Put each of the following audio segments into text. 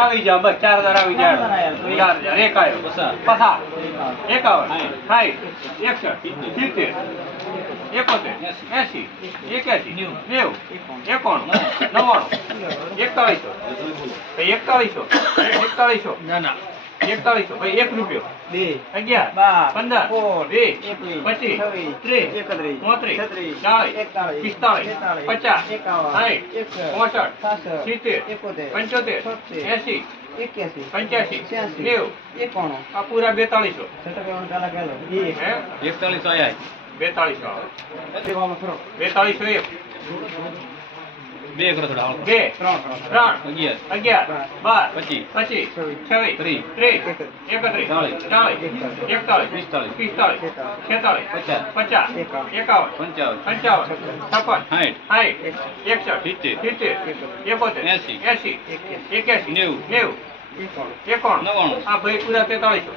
આવી જા બસ 4000 આવી જાય 4000 એક આવ્યો પસા 51 60 61 70 71 80 81 90 91 41 ના ના 41 ભાઈ 1 રૂપિયો 2 11 12 15 20 25 30 31 40 45 આ પૂરા 4200 41 આયા 4200 બે કરો થોડા 2 3 11 12 25 26 30 31 40 41 45 46 આ ભાઈ પૂરા 4300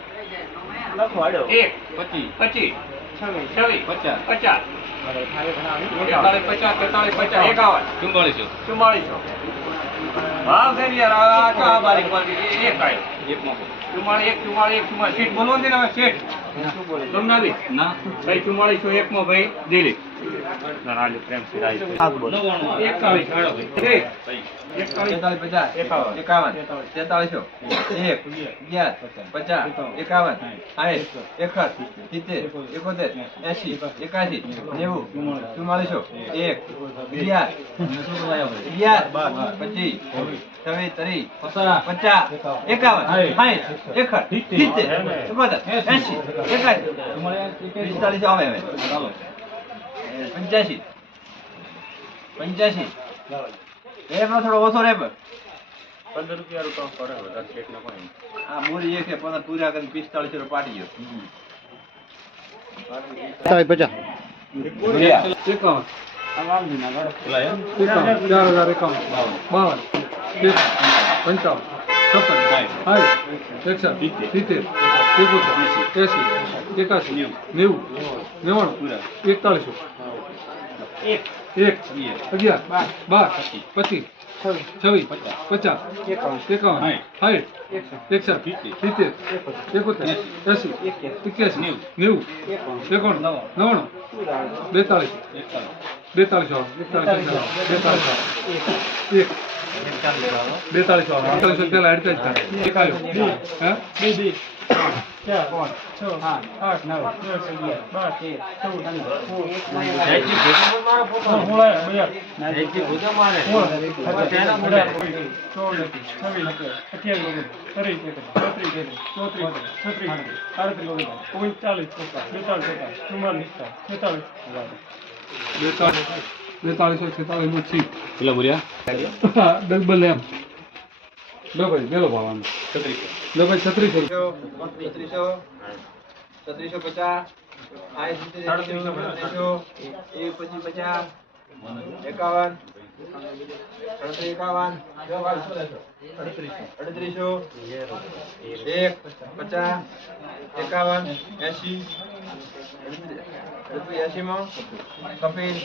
લખવાડો 1 25 26 50 ભાવ છે યાર આ કા બારીક બારીક એક આય ચુમ્માળી સીટ બોલવો ને હવે સીટ તમને ના ભાઈ 4401 માં ભાઈ દિલ્હી નારાલી પ્રેમ સિરાઈ 41 85 એનો થોડો ઓછો રે 15 રૂપિયા નો કામ કરે વધારે શેક ના પડે આ મોરી એક છે પણ પૂરા કરી 45 રૂપિયા પાડી ગયો 50 આવામ દિના ગડો બોલાય 4000 51 52 55 કેટલા બોલ્યા ડબલ એમ લો ભાઈ મેલો ભાવવાનું 36 લો ભાઈ 36 3650 આય 3750 1 25 50 51 51 3800 1 50 51 80 80 માં કપિલ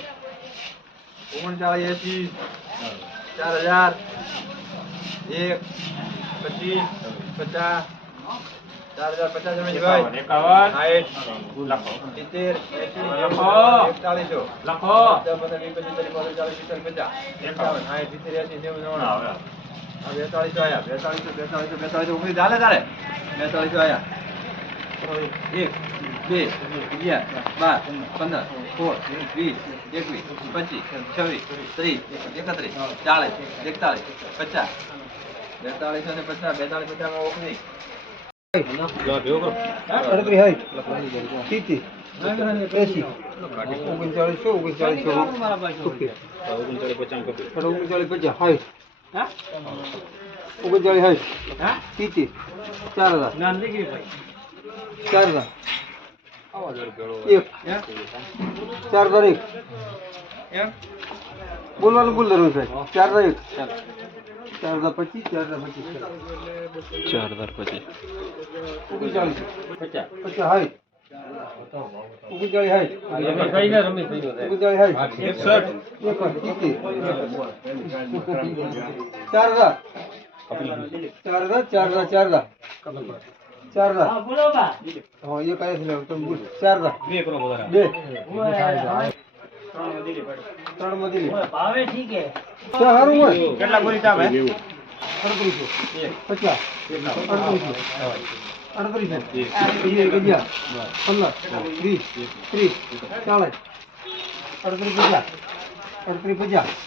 3980 4000 1 25 50 4050 રમેશભાઈ 51 60 લખો 70 80 લખો 41 લખો 42 આયા 42 ઉમેદ ચાલે તારે 42 આયા 1 2 11 12 15 16 20 21 25 26 30 31 40 41 50 42 અને 50 42 50 માં ઓખની લો ભેગો કરો 38 હાઈટ 30 80 39 હાઈટ હા 39 હાઈટ હા 30 4000 નામ દીકરી ભાઈ 4000 એમ બોલવાનું ભૂલ રહ્યું છે 4001 4025 4025 50 હાઈટ 39 હાઈટ 39 હાઈટ 61 4000 ચાર દા હા એ કઈ છે તમે બોલ 4 દા 2 ત્રણ માં દીધી ભાવે ઠીક હે સારું હોય કેટલા બોલી તાપ હે 38 50 38 38 40 38 50